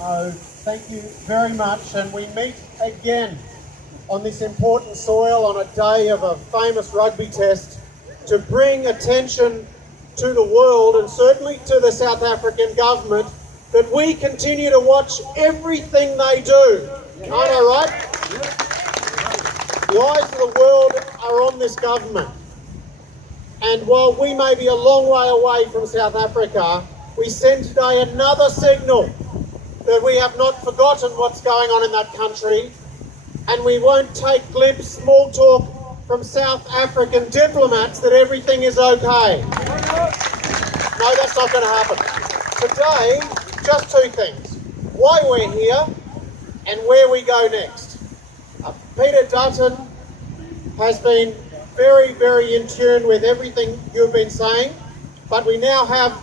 Arno, thank you very much, and we meet again on this important soil on a day of a famous rugby test to bring attention to the world and certainly to the South African government that we continue to watch everything they do. Arno, right? The eyes of the world are on this government. And while we may be a long way away from South Africa, we send today another signal that we have not forgotten what's going on in that country, and we won't take glib small talk from South African diplomats that everything is okay. No, that's not going to happen. Today, just two things. Why we're here and where we go next. Peter Dutton has been very, very in tune with everything you've been saying, but we now have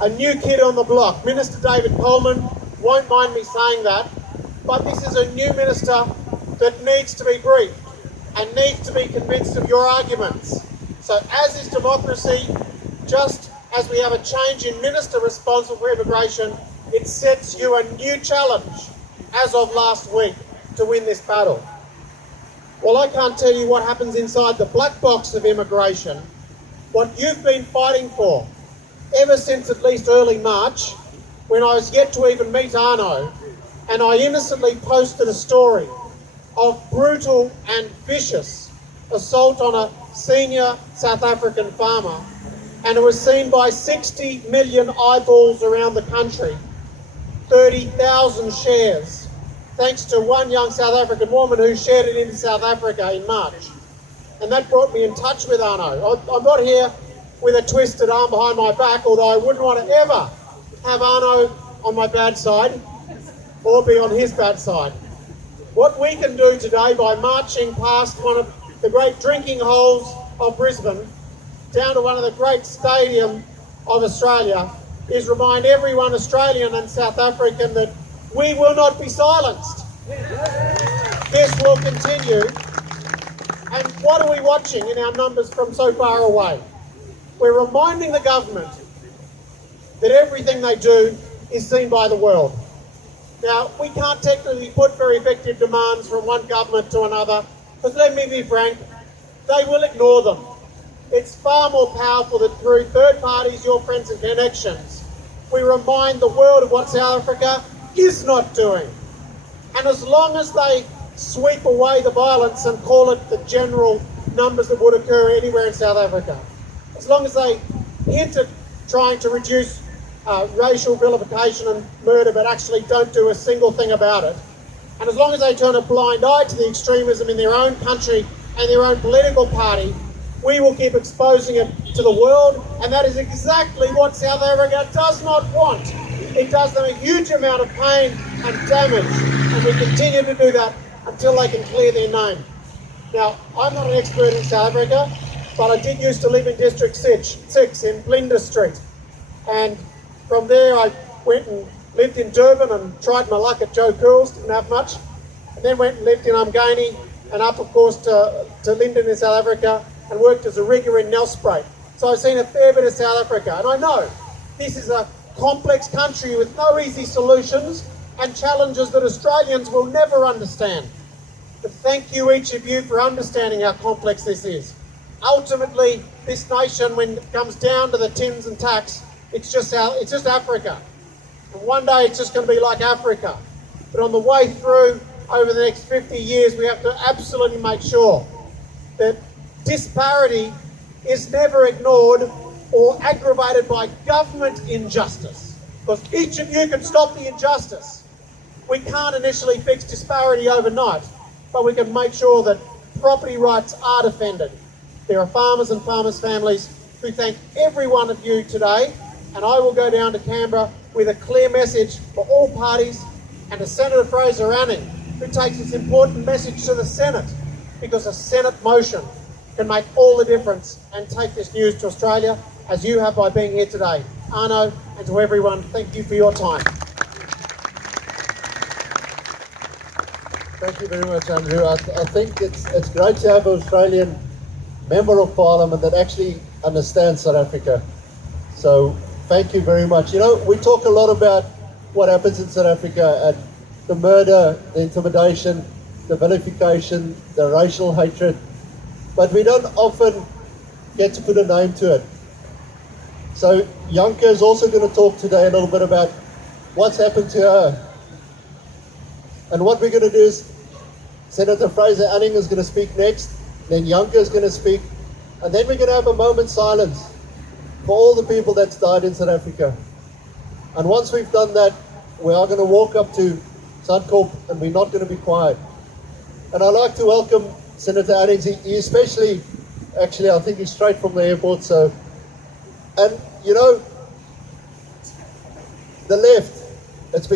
a new kid on the block. Minister David Coleman won't mind me saying that, but this is a new minister that needs to be briefed and needs to be convinced of your arguments. So as is democracy, just as we have a change in minister responsible for immigration, it sets you a new challenge as of last week to win this battle. Well, I can't tell you what happens inside the black box of immigration, what you've been fighting for ever since at least early March, when I was yet to even meet Arno, and I innocently posted a story of brutal and vicious assault on a senior South African farmer, and it was seen by 60 million eyeballs around the country, 30,000 shares, thanks to one young South African woman who shared it in South Africa in March. And that brought me in touch with Arno. I'm not here with a twisted arm behind my back, although I wouldn't want to ever have Arno on my bad side or be on his bad side. What we can do today by marching past one of the great drinking holes of Brisbane down to one of the great stadiums of Australia is remind everyone, Australian and South African, that we will not be silenced. This will continue. And what are we watching in our numbers from so far away? We're reminding the government that everything they do is seen by the world. Now, we can't technically put very effective demands from one government to another, but let me be frank, they will ignore them. It's far more powerful that through third parties, your friends and connections, we remind the world of what South Africa is not doing. And as long as they sweep away the violence and call it the general numbers that would occur anywhere in South Africa, as long as they hint at trying to reduce racial vilification and murder but actually don't do a single thing about it, and as long as they turn a blind eye to the extremism in their own country and their own political party, we will keep exposing it to the world, and that is exactly what South Africa does not want. It does them a huge amount of pain and damage, and we continue to do that until they can clear their name. Now, I'm not an expert in South Africa, but I did used to live in District 6 in Flinders Street, and from there I went and lived in Durban and tried my luck at Joe Cool's, didn't have much, and then went and lived in Umgeni and up, of course, to Linden in South Africa, and worked as a rigger in Nelspruit. So I've seen a fair bit of South Africa, and I know this is a complex country with no easy solutions and challenges that Australians will never understand. But thank you, each of you, for understanding how complex this is. Ultimately, this nation, when it comes down to the tins and tacks, it's just Africa. And one day it's just going to be like Africa. But on the way through, over the next 50 years, we have to absolutely make sure that disparity is never ignored or aggravated by government injustice. Because each of you can stop the injustice. We can't initially fix disparity overnight, but we can make sure that property rights are defended. There are farmers and farmers' families who thank every one of you today, and I will go down to Canberra with a clear message for all parties and to Senator Fraser Anning, who takes this important message to the Senate, because a Senate motion can make all the difference and take this news to Australia, as you have by being here today. Arno, and to everyone, thank you for your time. Thank you very much, Andrew. I think it's great to have an Australian Member of Parliament that actually understands South Africa. So thank you very much. You know, we talk a lot about what happens in South Africa and the murder, the intimidation, the vilification, the racial hatred, but we don't often get to put a name to it. So Janke is also going to talk today a little bit about what's happened to her. And what we're going to do is Senator Fraser Anning is going to speak next, then Janke is going to speak, and then we're going to have a moment's silence for all the people that's died in South Africa. And once we've done that, we are going to walk up to Suncorp and we're not going to be quiet. And I'd like to welcome Senator Anning. He especially, actually, I think he's straight from the airport. So, and you know, the left, it's